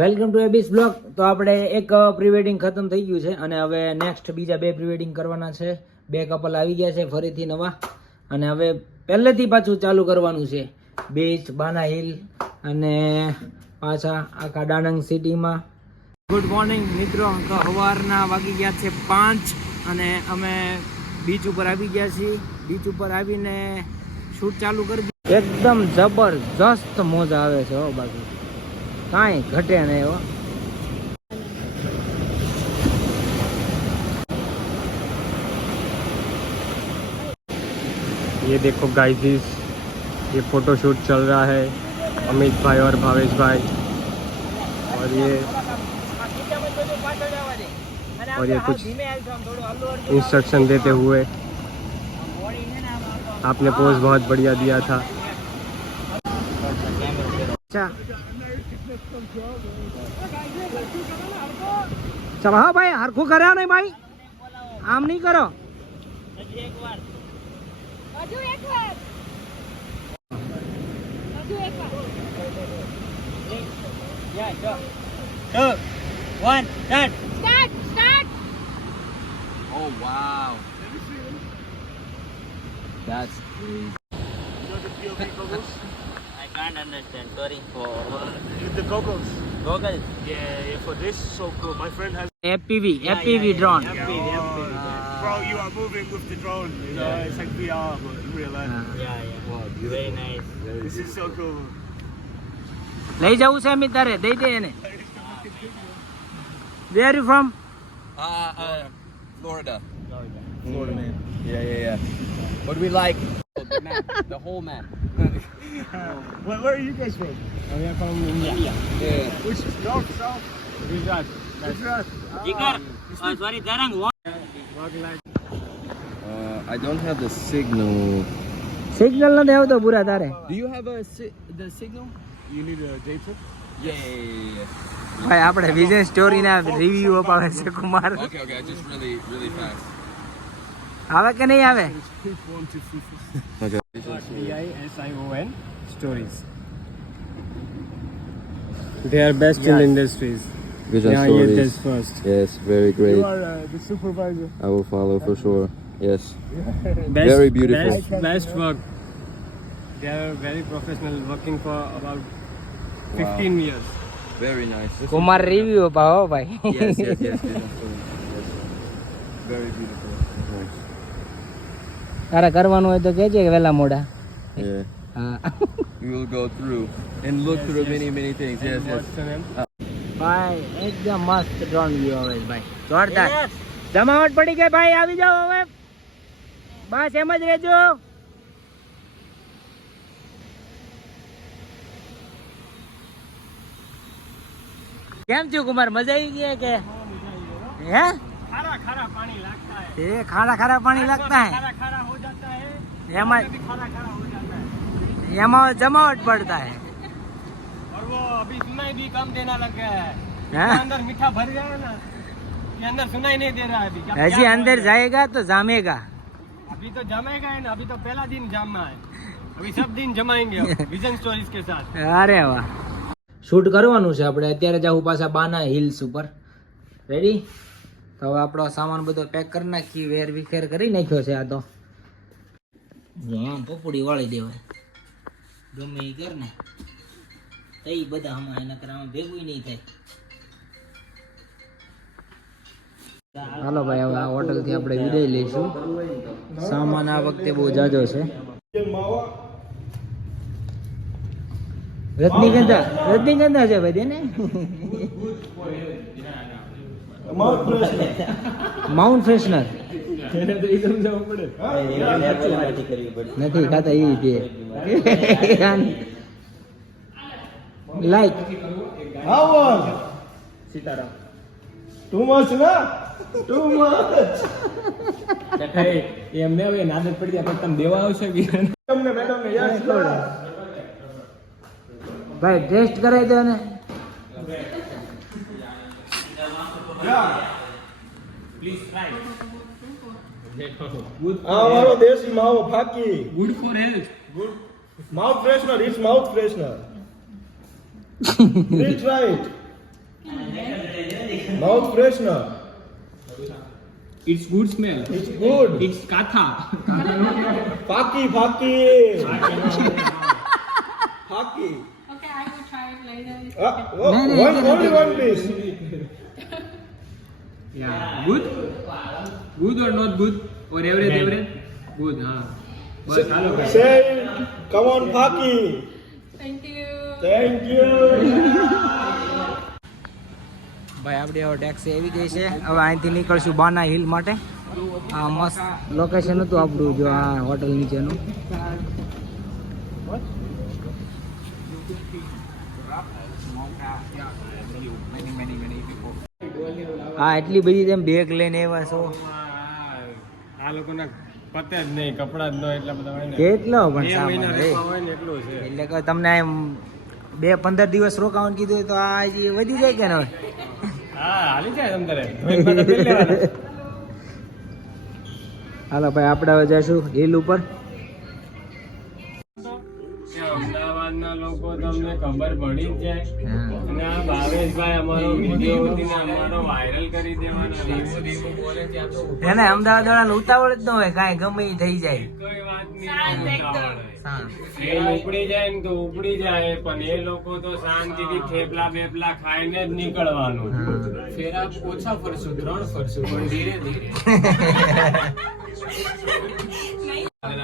Welcome to એબીસ blog. તો આપણે એક પ્રી વેડિંગ ખતમ થઈ ગયું છે અને હવે નેક્સ્ટ બીજા 2 પ્રી વેડિંગ કરવાના છે. 2 કપલ આવી ગયા છે ફરીથી નવા અને હવે પહેલેથી પાછું ચાલુ કરવાનું છે. બીચ, બાના હિલ અને પાછા આખા ડાનંગ સિટીમાં. ગુડ મોર્નિંગ મિત્રો. તો સવારના વાગી ગયા છે 5 અને અમે બીચ ઉપર આવી ગયા છીએ. બીચ ઉપર આવીને શૂટ ચાલુ કરી દીધું. એકદમ જબરજસ્ત મોજા આવે છે હો, બાકી કાંઈ ઘટે નહીં હો. ये देखो गाइस, ये फोटो शूट चल रहा है अमित भाई और भावेश भाई, और ये कुछ इंस्ट्रक्शन देते हुए. आपने पोज बहुत बढ़िया दिया था. अच्छा चलो हाँ भाई, हरखू करे नहीं भाई, आम नहीं करो. One, start. Oh wow, that's crazy. I can't understand. Sorry for The goggles. goggles. Yeah, for this, so cool. My friend has. FPV drone. Bro, you are moving with the drone. You know, it's like VR, but in real life. Wow, very nice. This is so cool. લઈ જવું છે અમિત તારે, દઈ દે એને. Where are you from? Florida. Florida, man. Yeah. What do we like? The map, the whole map. Where are you guys from? We are from India. Yeah. Which is north, south? Gujarat. Gujarat. Jigar, sorry તરંગ. I don't have the signal. Signal નથી આવતો પૂરા તારે. Do you have the signal? You need a data? Yeah. ભાઈ આપણે વિજય સ્ટોરીના review અપાવે છે Kumar. Okay. Just really fast. આવે કે નહીં આવે? Proof 1, 2, 3, 4. Okay. DISION stories. They are best in industries. Vision Yeah, stories. yes, first. Yes, very great. You are the supervisor. I will follow for sure. Yes. Best, Very beautiful. Best work. They are very professional, working for about 15 years. Very nice. Kumar review અપાવો ભાઈ. Yes. Vision stories. Yes. Very beautiful. Nice. તારે કરવાનું હોય તો કહેજે વેલા મોડા. Yeah. હા. We will go through and look through many things. Yes. What's the name? ભાઈ એકદમ મસ્ત ડ્રોન વ્યૂ આવે છે ભાઈ, જોરદાર. જમાવટ પડી ગઈ ભાઈ, આવી જાઓ હવે, બસ એમ જ રહેજો. કેમ થયું કુમાર, મજા આવી ગઈ કે હે? खारा पानी लगता है. એ ખારા પાણી લાગતા હે, खारा हो जाता है. એમાં खारा हो जाता है. એમાં જમાવટ પડતા હે. और वो अभी सुनाई भी कम देना लग गया है. हाँ? अंदर मीठा भर गया है ना, ये अंदर सुनाई नहीं दे रहा है अभी. હજી અંદર જાएगा तो जामेगा. अभी तो जमेगा है ना, अभी तो पहला दिन जमना है. अभी सब दिन जमाएंगे विजन स्टोरीज के साथ. અરે વાહ. શૂટ કરવાનું છે આપણે અત્યારે, જાવું પાછા બાના હિલ્સ ઉપર. રેડી? તો હવે આપણો સામાન બધો પેક કરી નાખી, વેર વિખેર કરી નાખ્યો છે. આ તો જો આમ પપડી વાળી દેવાય, ગમે એ કર ને તઈ બધા આમાં એના કરામાં ભેગું નહીં થાય. હાલો ભાઈ, હવે આ હોટલથી આપણે વિદાય લઈશું. સામાન આ વખતે બહુ જાજો છે. રજનીગંધા છે ભાઈ તેને. માઉન્ટ ફ્રેશનર નથી ખાતા એ તે like How was? Sitaram. Too much, na? Too much. એમને હવે આદત પડી જાય, તમે દેવા આવશો કે મેડમ ને યાદ કરો. ભાઈ ટેસ્ટ કરાવી દો ને. આ મારો દેશી માવો ફાકી. Good for health. Mouth freshener, it's mouth freshener. Please try it. Mouth freshener. It's good smell. It's good. It's katha. Faki. Faki. Okay, I will try it later. Only one piece. Yeah. Good? Good or not good? Or average? Good, हाँ. बस हालो कर. Say, come on, Faki. Thank you. Thank you. ભાઈ આપણે હવે taxi આવી ગઈ છે. હવે અહીંથી નીકળશું બાના હિલ માટે. આ મસ્ત લોકેશન હતું આપણું, જો આ હોટલ નીચેનું. હા, એટલી બધી તેમ બેગ લઈને આવ્યા છો. આ લોકોના પતે જ નહીં, કપડા જ ન એટલા બધા હોય ને. કેટલો પણ 2 સામાન મહિના રે. રહેવા હોય ને એટલું છે. એટલે કે તમને એમ 2-15 દિવસ રોકાવાનું કીધું હોય તો આ હજી વધી જાય કે ન હોય? હા, હાલી જાય તમ તારે. ધોઈને પાછા પહેરી લેવાના. હાલો ભાઈ, આપણે હવે જઈશું હિલ ઉપર. અમદાવાદના લોકો તમને ખબર પડી જ જાય. હા. અને આ ભાવેશભાઈ અમારો વિડીયો ઉતીને અમારો વાયરલ કરી દેવાના. ધીમું બોલે ત્યાં તો એને અમદાવાદ વાળાને ઉતાવળ જ ન હોય, કાંઈ ગમે ઈ થઈ જાય. કોઈ વાત નહીં. હા. એ ઉપડી જાય ને તો ઉપડી જાય, પણ એ લોકો તો શાંતિથી થેપલા બેપલા ખાઈને જ નીકળવાનું. ફેર આપ ઓછા ફરશું, 3 ફરશું, પણ ધીરે ધીરે.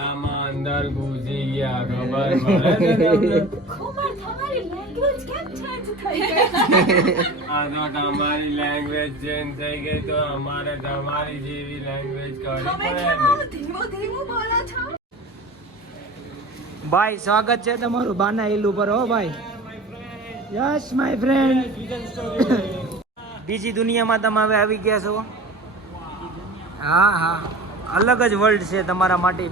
આમાં અંદર ઘૂસી ગયા, ખબર પડે છે તમને? Kumar, તમારી language કેમ change થઈ ગઈ? આ તો તમારી લેંગ્વેજ ચેન્જ થઈ ગઈ તો અમારે તમારી જેવી લેંગ્વેજ કરવી તમે પડે કેમ ને. આવું ધીમું બોલો છો? ભાઈ, સ્વાગત છે તમારું બાના હિલ ઉપર. હો ભાઈ, યસ માય ફ્રેન્ડ. બીજી દુનિયામાં તમે હવે આવી ગયા છો. હા હા, અલગ જ વર્લ્ડ છે તમારા માટે.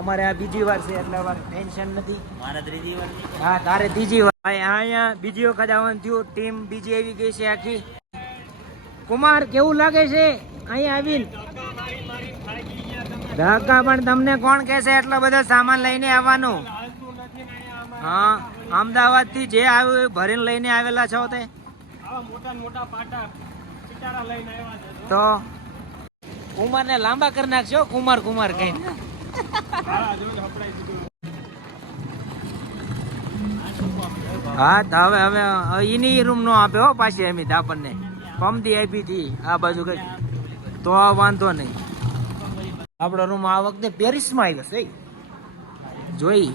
અમારે આ બીજી વાર છે એટલે વાર ટેન્શન નથી. મારા ત્રીજી વાર. હા, તારે ત્રીજી વાર. ભાઈ, અહીંયા બીજી વખત આવવાનું થયું. ટીમ બીજી આવી ગઈ છે આખી. કુમાર, કેવું લાગે છે અહીંયા આવીને? ધક્કા પણ તમને કોણ કહેશે એટલો બધો સામાન લઈને આવવાનું? હા, અમદાવાદ થી જે આવ્યું એ ભરીને લઈને આવેલા છો તે. મોટા પાટા સિતારા લઈને આવ્યા છે. તો કુમાર ને લાંબા કરી નાખશો. કુમાર કઈ. હા, તો હવે એની રૂમ નો આપે હો પાછી અમિત આપણને. પમદી આપી હતી આ બાજુ કઈ, તો વાંધો નહીં. આપણો રૂમ આ વખતે પેરિસમાં આવ્યો છે. જોઈ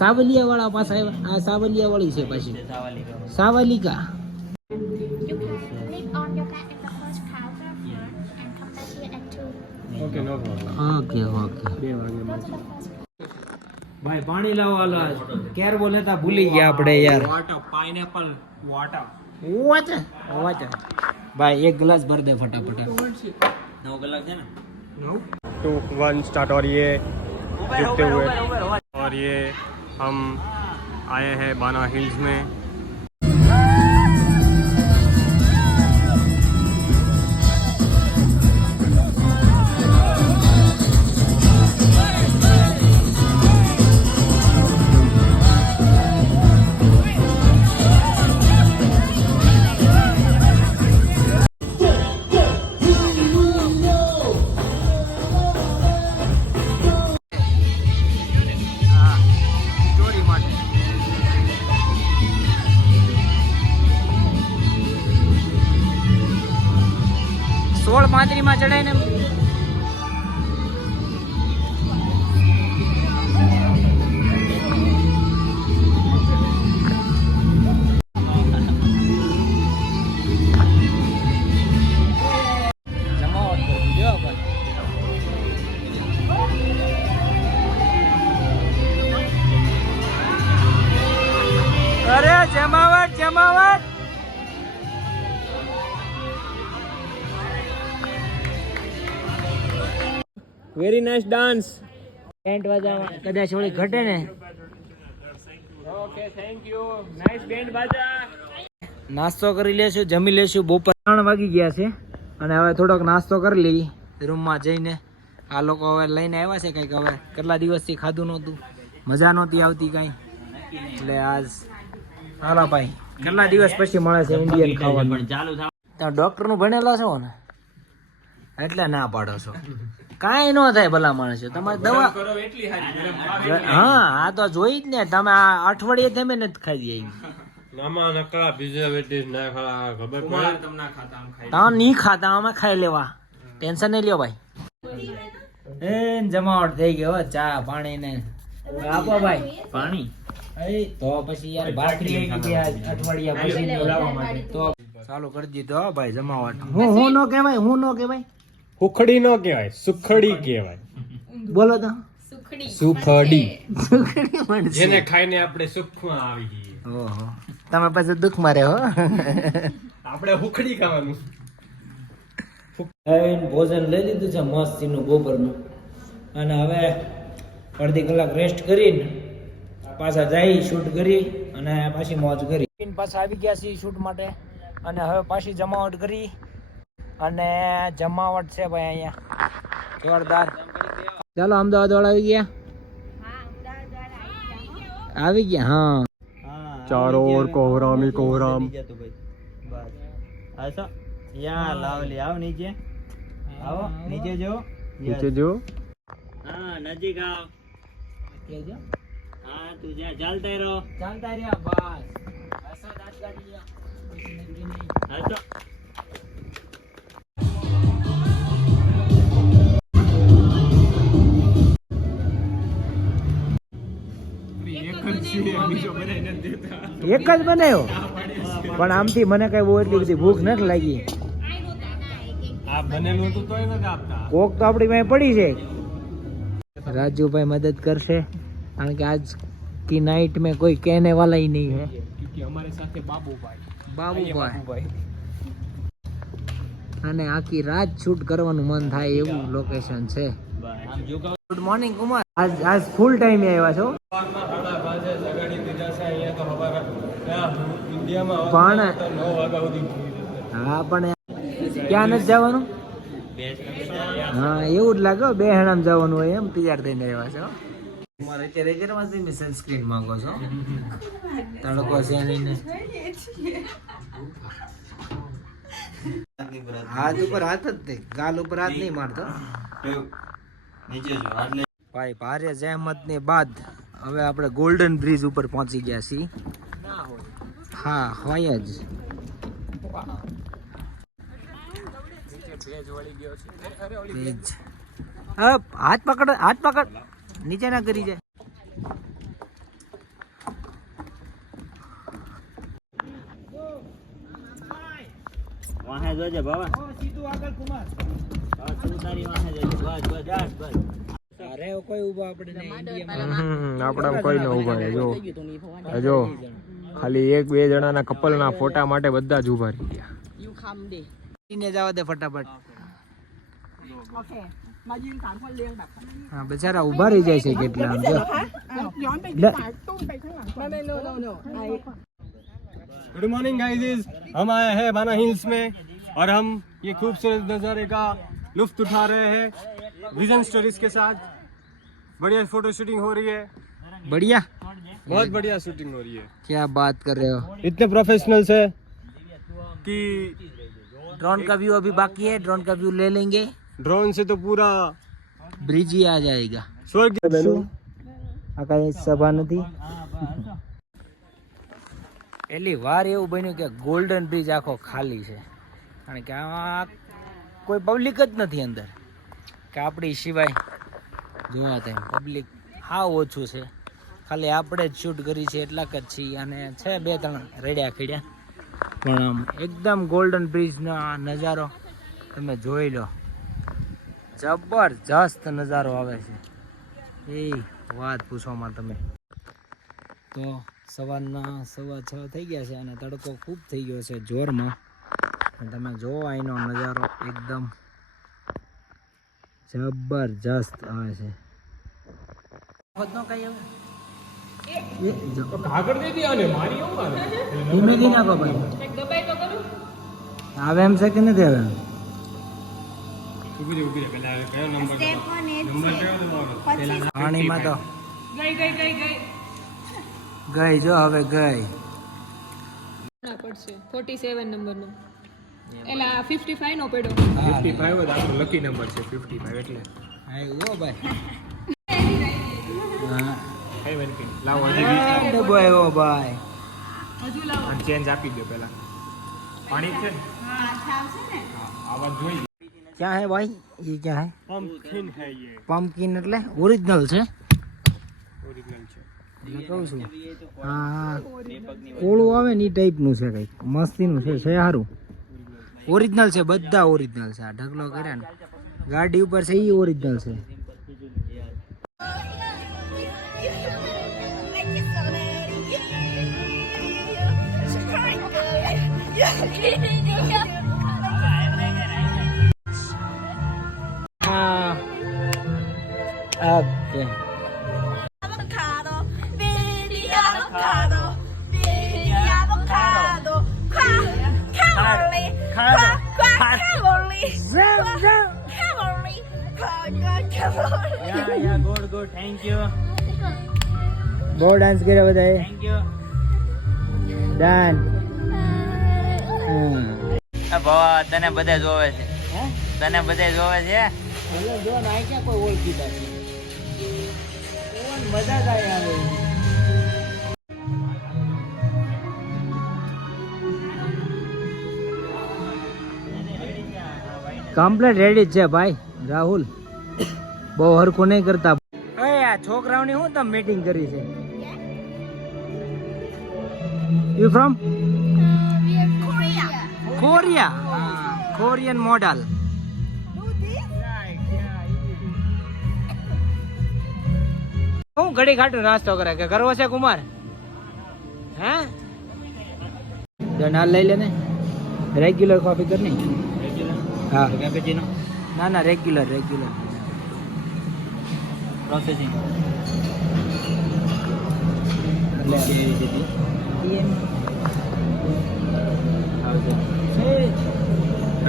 સાવલિયા વાળા પાછા આવ્યા. આ સાવલિયા વાળી છે પાછી, સાવલિકા. You can leave on your bed in the first paragraph here and come back here at 2. Okay, no problem. Okay 2 વાગે Go to the first ભાઈ, પાણી લાવો. હાલો, કેરબો લેતા ભૂલી ગયા આપણે યાર. Water, pineapple water. વાચા ભાઈ, એક ગ્લાસ ભર દે ફટાફટ. 9 કલાક છે ને. 2, 1 स्टार्ट. और ये दिखते हुए और ये हम आए हैं बाना हिल्स में. ચોરી માટે 16 માં ચડાય ને. જમાવટ કરી દીધો ભાઈ. અરે જમાવટ. Very nice dance. બેન્ડ વાજામાં કદાચ થોડી ઘટે ને. Okay, thank you. Nice band બાજા. નાસ્તો કરી લેશું, જમી લેશું. બપોર 3 વાગી ગયા છે અને હવે થોડોક નાસ્તો કરી લઈ રૂમમાં જઈને. આ લોકો હવે લઈને આવ્યા છે કંઈક. હવે કેટલા દિવસથી ખાધું નહોતું, મજા નહોતી આવતી કાંઈ, એટલે આજ હાલો ભાઈ કેટલા દિવસ પછી મળે છે ઇન્ડિયન ખાવાનું. તમે ડોક્ટર નું ભણેલા છો ને એટલે ના પાડો છો. કાંઈ ન થાય ભલા માણસો, તમારે દવા કરો એટલી સારી ગરમ પાણી. હા આ તો જોઈ જ ને. તમે આ અઠવાડિયે તમે નથી ખાઈ આવી. આમાં નકળા preservatives નાખેલા, ખબર પડે? તમને ખાતા આમ ખાઈ. તા નહીં ખાતા અમે ખાઈ લેવા, ટેન્શન નહીં લ્યો ભાઈ. એ જમાવટ થઈ ગયો હો, ચા પાણી ને આપો ભાઈ. પાણી તો પછી યાર ભાખરી આવી ગઈ આજ અઠવાડિયા પછી લાવવા માટે તો ચાલુ કરી દીધો હો ભાઈ જમાવટ. હું નો કહેવાય, હું નો કહેવાય, હુખડી નો કહેવાય, સુખડી કહેવાય. બોલો તો. સુખડી સુખડી મળશે. જેને ખાઈને આપણે સુખમાં આવી જઈએ. ઓહો તમે પછી દુઃખ માં રહો. આપણે હુખડી ખાવાનું. ભોજન લઈ લીધું છે મસ્તીનું બપોરનું, અને હવે અડધી કલાક રેસ્ટ કરીને પાછા જઈ શૂટ કરી અને પાછી મોજ કરી. પાછા આવી ગયા છીએ શૂટ માટે, અને હવે પાછી જમાવટ કરી. અને જમાવટ છે ભાઈ અહીંયા જોરદાર. ચાલો અમદાવાદ વાળા આવી ગયા, આવી ગયા. હા ચારો ઓર કોહરામ ही कोहराम. ऐसा यहाँ लावली आओ नीचे, आओ नीचे जो नीचे जो हाँ नजीक आओ, हाँ तू जा चलते रहो, ચાલતા રહ્યા બસ. ऐसा એક જ બનાવ્યો, પણ આમથી મને કઈ બહુ એટલી બધી ભૂખ નથી લાગી. આ બનેલું હતું તોય નથી આપતા. કોક તો આપણી પાસે પડી છે. રાજુભાઈ મદદ કરશે, કારણ કે આજ की नाइट में कोई कहने वाला ही नहीं है. क्योंकि हमारे साथ है बाबूभाई. બાબુભાઈ અને આખી રાત શૂટ કરવાનું મન થાય એવું લોકેશન છે. Good morning Kumar. આજ ફૂલ ટાઈમ આવ્યા છો સવારના 5:30 જગાડી દીધા છે. અહીંયા તો ખબર ઇન્ડિયામાં પણ 9 વાગ્યા સુધી. હા પણ ક્યાં નથી જવાનું? હા એવું જ લાગે બે હણામ જવાનું હોય એમ તૈયાર થઈને આવ્યા છો. મારે અત્યારે ઘરમાંથી મેં સનસ્ક્રીન માંગો છો, તડકો છે નહીં. હાથ ઉપર હાથ જ નહીં, ગાલ ઉપર હાથ નહીં મારતો ભાઈ. ભારે જહેમત ને બાદ હવે આપણે ગોલ્ડન બ્રિજ ઉપર પહોંચી ગયા છીએ. હા હોય જ. ભેજ. હાથ પકડ, હાથ પકડ, નીચે ના કરી જાય. वहाँ जो जे बाबा સીધું આગળ કુમાર. तू तारी वहाँ जो बस बस बस અરે કોઈ ઊભા આપણે ઇન્ડિયામાં આપણા કોઈ ન ઉભા રહે. જો ખાલી એક બે જણાના કપલના ફોટા માટે બધા જ ઉભા રહી ગયા. ને જવા દે ફટાફટ. હા બચારા ઊભા રહી જાય છે કેટલા આમ જો. गुड मॉर्निंग गाइस, हम आए हैं बाना हिल्स में और हम ये खूबसूरत नज़ारे का लुत्फ उठा रहे हैं विजन स्टोरीज के साथ. बढ़िया फोटो शूटिंग हो रही है, बढ़िया, बहुत बढ़िया शूटिंग हो रही है. क्या बात कर रहे हो. इतने प्रोफेशनल्स है कि ड्रोन का व्यू अभी बाकी है, ड्रोन का व्यू ले लेंगे, ड्रोन से तो पूरा ब्रिज ही आ जाएगा. स्वर्ग. આ કઈ સભા નથી. પહેલી વાર એવું બન્યું કે ગોલ્ડન બ્રિજ આખો ખાલી છે, કારણ કે આમાં કોઈ પબ્લિક જ નથી અંદર, કે આપણી સિવાય જોવા તેમ પબ્લિક હાવ ઓછું છે. ખાલી આપણે જ શૂટ કરી છે એટલાક જ છીએ, અને છે 2-3 રેડ્યા ખીડ્યા. પણ આમ એકદમ ગોલ્ડન બ્રિજનો નજારો તમે જોઈ લો, જબરજસ્ત નજારો આવે છે. એ વાત પૂછવામાં તમે. તો સવારના 6:15 થઈ ગયા છે અને તડકો ખૂબ થઈ ગયો છે જોરમાં. અને તમે જોવો અહીંનો નજારો એકદમ જબરજસ્ત આવે છે. આગળ દે દિયા ને મારી એવું આવે. ધીમેથી નાખો ભાઈ. આવે એમ છે કે નથી આવે? ઉભી રહે પેલા કયો નંબર કયો તમારો? પાણીમાં તો ગઈ જો હવે ગઈ. પડશે 47 નંબરનો એલા 55 નો પેડો 55 જ આપણો લકી નંબર છે 55 એટલે હા ઓ ભાઈ કઈ વેનકી લાવો હજી ડબ્બો આવ્યો ભાઈ અને ચેન્જ આપી દો પહેલા પાણી છે ને આવાજ જોઈ क्या है भाई ये क्या है પમ્પકિન હે યે પમ્પકિન એટલે ઓરિજિનલ છે ઓરિજિનલ છે એટલે કહું છું હા કોળું આવે ને એ ટાઈપનું છે કંઈક મસ્તીનું છે સારું ઓરિજિનલ છે બધા ઓરિજિનલ છે આ ઢગલો કર્યા ને ગાડી ઉપર છે એ ઓરિજિનલ છે okay good good thank you બહુ ડાન્સ કર્યા બધાએ થેન્ક યુ ડાન્સ ભવા તને બધા જોવે છે તને બધા જોવે છે જો ના ક્યાં કોઈ ઓળખીતા છે મજા થાય આવે કમ્પ્લીટ રેડી જ છે ભાઈ રાહુલ બહુ હરખું નહીં કરતા એ આ છોકરાઓની શું તમે મીટિંગ કરી છે you from Korea Korean model હું ઘડી ખાટું નાસ્તો કરે કે કરવો છે કુમાર હે ડનાલ લઈ લે ને રેગ્યુલર કોફી કરની હા કેપેચીનો ના ના રેગ્યુલર પ્રોસેસિંગ એટલે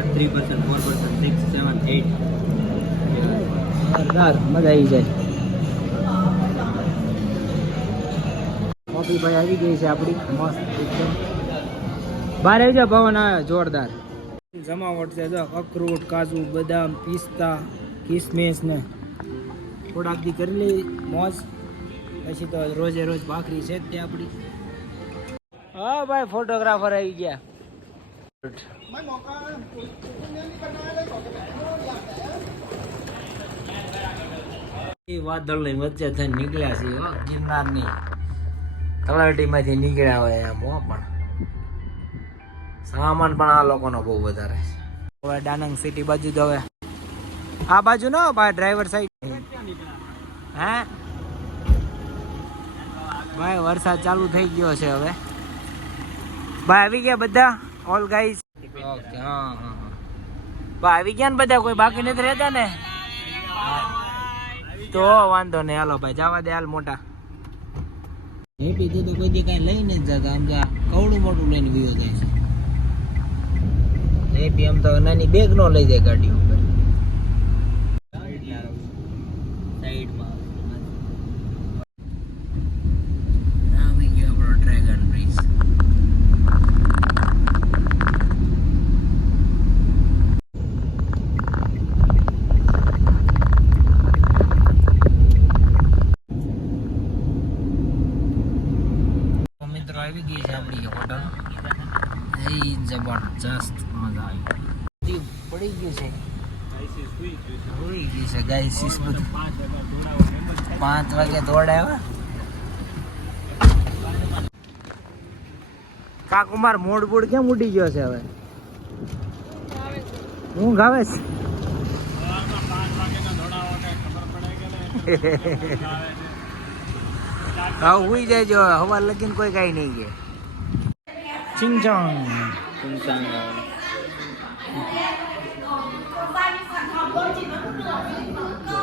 3%, 4%, 6, 7, 8 મજા આવી જાય કોફી ભાઈ આવી ગઈ છે આપણી મસ્ત એકદમ બહાર આવી જાય પવન આવે જોરદાર જમાવટ છે જો અખરોટ કાજુ બદામ પિસ્તા કિસમિસ ને થોડાક દી કરી લઈ મોજ પછી તો રોજે રોજ ભાખરી છે જ તે આપણી હા ભાઈ ફોટોગ્રાફર આવી ગયા એ વાદળ ની વચ્ચે થઈને નીકળ્યા છે ગિરનારની તળાટી માંથી નીકળ્યા હોય એમ હો પણ સામાન પણ આ લોકોનો બહુ વધારે છે હવે ડાનંગ સિટી બાજુ તો હવે આ બાજુ નો ભાઈ ડ્રાઈવર સાઈડ હે ભાઈ વરસાદ ચાલુ થઈ ગયો છે હવે ભાઈ આવી ગયા બધા ઓલ ગાઈઝ ઓકે હા ભાઈ આવી ગયા ને બધા કોઈ બાકી નથી રહેતા ને તો વાંધો નહીં હાલો ભાઈ જવા દે હાલ મોટા હેપી તો કોઈ દી કઈ લઈને જ જતા આમ તો કવડું મોટું લઈને ગયો જાય છે હેપી આમ તો નાની બેગ નો લઈ જાય ગાડી ઉપર સાઈડમાં આવી ગયો આપણો ડ્રેગન બ્રિજ મિત્રો આવી ગઈ છે આપણી હોટલ એ જબરજસ્ત મજા આવી પડી ગયું છે હોઈ ગઈ છે ગાઈસીસ બધું 5 વાગે દોડાવ્યા કા કુમાર મોડ બોડ કેમ ઉડી ગયો છે હવે ઊંઘ આવે છે હા હુઈ જાય જો હવા લગીને કોઈ કાંઈ નહીં કે ચિંચાંગ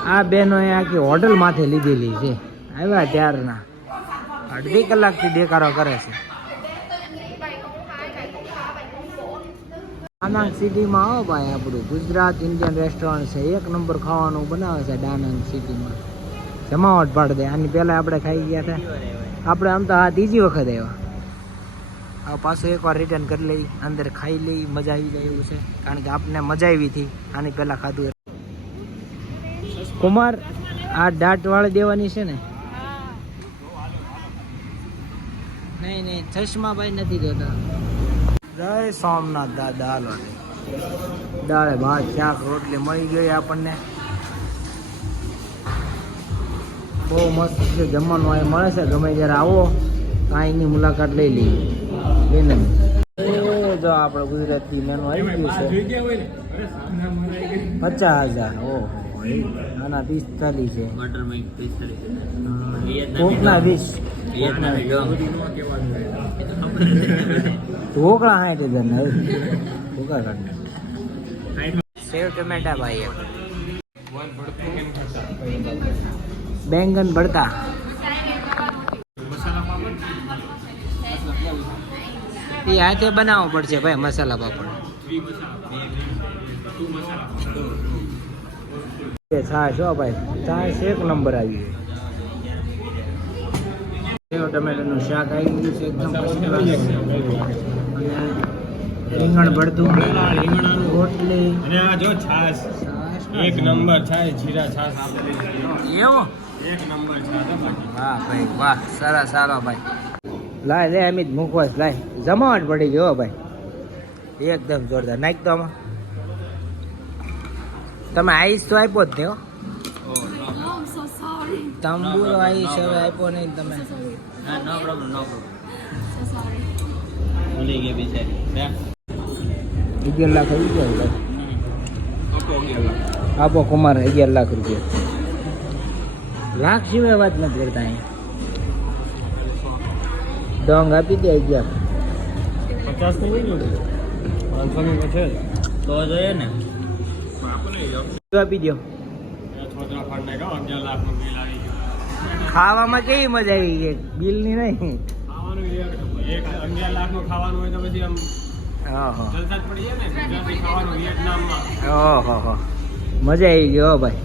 આ બેનો આખી હોટલ માથે લીધેલી છે આવ્યા ત્યારના અડધી કલાકથી દેખાડો કરે છે ડાનંગ સિટીમાં આવો ભાઈ આપણું ગુજરાત ઇન્ડિયન રેસ્ટોરન્ટ છે 1 નંબર ખાવાનું બનાવે છે ડાનંગ સિટીમાં જમાવટ પાડ દે આની પહેલા આપણે ખાઈ ગયા હતા આપણે આમ તો આ ત્રીજી વખત આવ્યા આ પાછું એકવાર રિટર્ન કરી લઈ, અંદર ખાઈ લઈ, મજા આવી જાય એવું છે. કારણ કે આપણને મજા આવી હતી આની પહેલાં ખાધું. કુમાર આ દાટ વાળી દેવાની છે ને? નહીં નહીં, ચશ્મા ભાઈ નથી દેતા. જય સોમનાથ દાદા. હાલો દાળ ભાત શાક રોટલી મળી ગઈ આપણને. બહુ મસ્ત છે જમવાનું અહીં મળે છે. ગમે જ્યારે આવો તો અહીંની મુલાકાત લઈ લઈએ. બેન જો આપણે ગુજરાતી મેનુ આવી ગયું છે. 50,000. ઓહો, આના 45 છે. કોકના 20. ઢોકળા 60,000 ને ઢોકળા કાઢ. સેવ ટમેટા ભાઈ. બેંગન ભરતા. એ હાથે બનાવવો પડશે ભાઈ મસાલા પાપડ. છાશ હો ભાઈ, છાશ એક નંબર આવી ગઈ. સેવ ટમેટાનું શાક આવી ગયું છે એકદમ first class. અને રીંગણ ભરતું, રોટલી. અને આ જો છાશ એક નંબર છાશ, જીરા છાશ એવો એક નંબર છાશ. વાહ ભાઈ વાહ, સરસ. સારો ભાઈ લાય લે અમિત મુખવાસ લાય. જમાવટ પડી ગયો ભાઈ એકદમ જોરદાર. નાખ તો આમાં. તમે આઈસ તો આપ્યો જ ને હો. તંબુરો આઈસ હવે આપ્યો નહીં તમે. નો પ્રોબ્લેમ. ભૂલી ગઈ બિચારી. 11 લાખ આવી ગયા આપો કુમાર. 11 લાખ રૂપિયા. લાખ સિવાય વાત નથી કરતા અહીંયા. ડોંગ આપી દે 11. 50 તો નહીં જોયું 500 નું છે તો જોઈએ ને. આપી દો. છોકરા ફાડ નાખ્યો 11 લાખ નું બિલ આવી ગયું. ખાવામાં કેવી મજા આવી ગઈ, બિલની નહીં. ખાવાનું એક 11 લાખ નું ખાવાનું હોય તો પછી આમ ઓહો જલસા જ પડી જાય ને. ગુજરાતી ખાવાનું વિયેટનામમાં. ઓહો મજા આવી ગઈ હો ભાઈ.